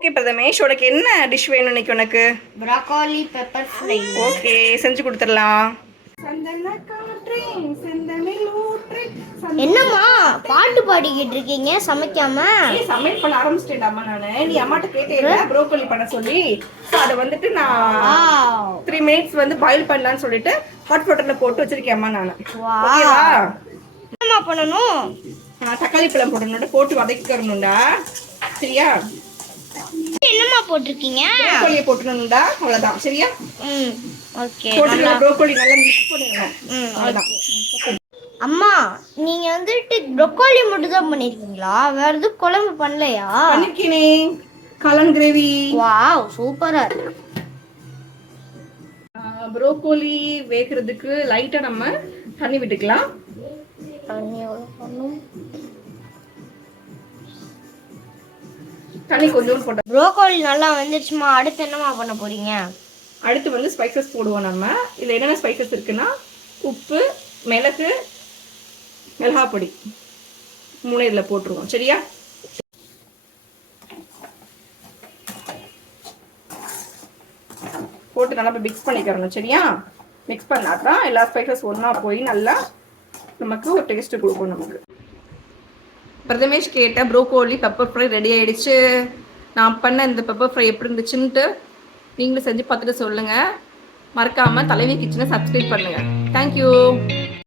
Okay Prathamesh, உனக்கு என்ன dish வேணும் இன்னைக்கு உனக்கு? Broccoli pepper fry. ஓகே, செஞ்சு கொடுத்துடலாம். என்னம்மா பாட்டு பாடிக்கிட்டு இருக்கீங்க சமைக்காம? சமையல் பண்ண ஆரம்பிச்சிட்டேன்டாமா நானு. நீ அம்மாட்ட கேட்டேல ப்ரோக்கோலி பண்ண சொல்லி. அதை வந்துட்டு நான் 3 minutes வந்து பாயில் பண்ணலாம்னு சொல்லிட்டு ஹாட் வாட்டர்ல போட்டு வச்சிருக்கேன்மா நானு. ஓகேவா? என்னம்மா பண்ணணும்? தக்காளி பழம் போடணும், போட்டு வதக்கிக்கறணும்டா. சரியா? என்னம்மா போட்டிருக்கீங்க? ப்ரோக்கோலியை போட்டுறணும்டா, அவ்வளவுதான். சரியா? ஓகே. போட்டு ப்ரோக்கோலி நல்லா மிக்ஸ் பண்ணிடணும். அவ்வளவுதான். அம்மா, நீங்க வந்துட்டு ப்ரோக்கோலி மட்டும் தான் பண்ணிருக்கீங்களா? வேற எதுவும் குழம்பு பண்ணலையா? பண்ணிருக்கேனே, காளான் கிரேவி. வாவ், சூப்பரா இருக்கு. ப்ரோக்கோலி வேகிறதுக்கு லைட்டா நம்ம தண்ணி விட்டுக்கலாம். தண்ணி கொஞ்சம் போட்டா ப்ரோக்கோலி நல்லா வந்துருச்சுமா. அடுத்து என்னமா பண்ண போறீங்க? அடுத்து வந்து ஸ்பைசஸ் போடுவோம் நம்ம. இதுல என்னென்ன ஸ்பைசஸ் இருக்குன்னா, உப்பு, மிளகு, மிளகாய் பொடி 3 இதுல போட்டுருவோம். சரியா? போட்டு நல்லா மிக்ஸ் பண்ணிக்கிறணும். சரியா? மிக்ஸ் பண்ணாதான் எல்லா ஸ்பைசஸ் ஒன்றா போய் நல்லா நமக்கு ஒரு டேஸ்ட் கொடுக்கும். நமக்கு பிரதமேஷ் கேட்ட ப்ரோக்கோலி பெப்பர் ஃப்ரை ரெடி ஆயிடுச்சு. நான் பண்ண இந்த பெப்பர் ஃப்ரை எப்படி இருந்துச்சுன்ட்டு நீங்களும் செஞ்சு பார்த்துட்டு சொல்லுங்கள். மறக்காமல் தலைவி கிச்சனை சப்ஸ்கிரைப் பண்ணுங்கள். தேங்க்யூ.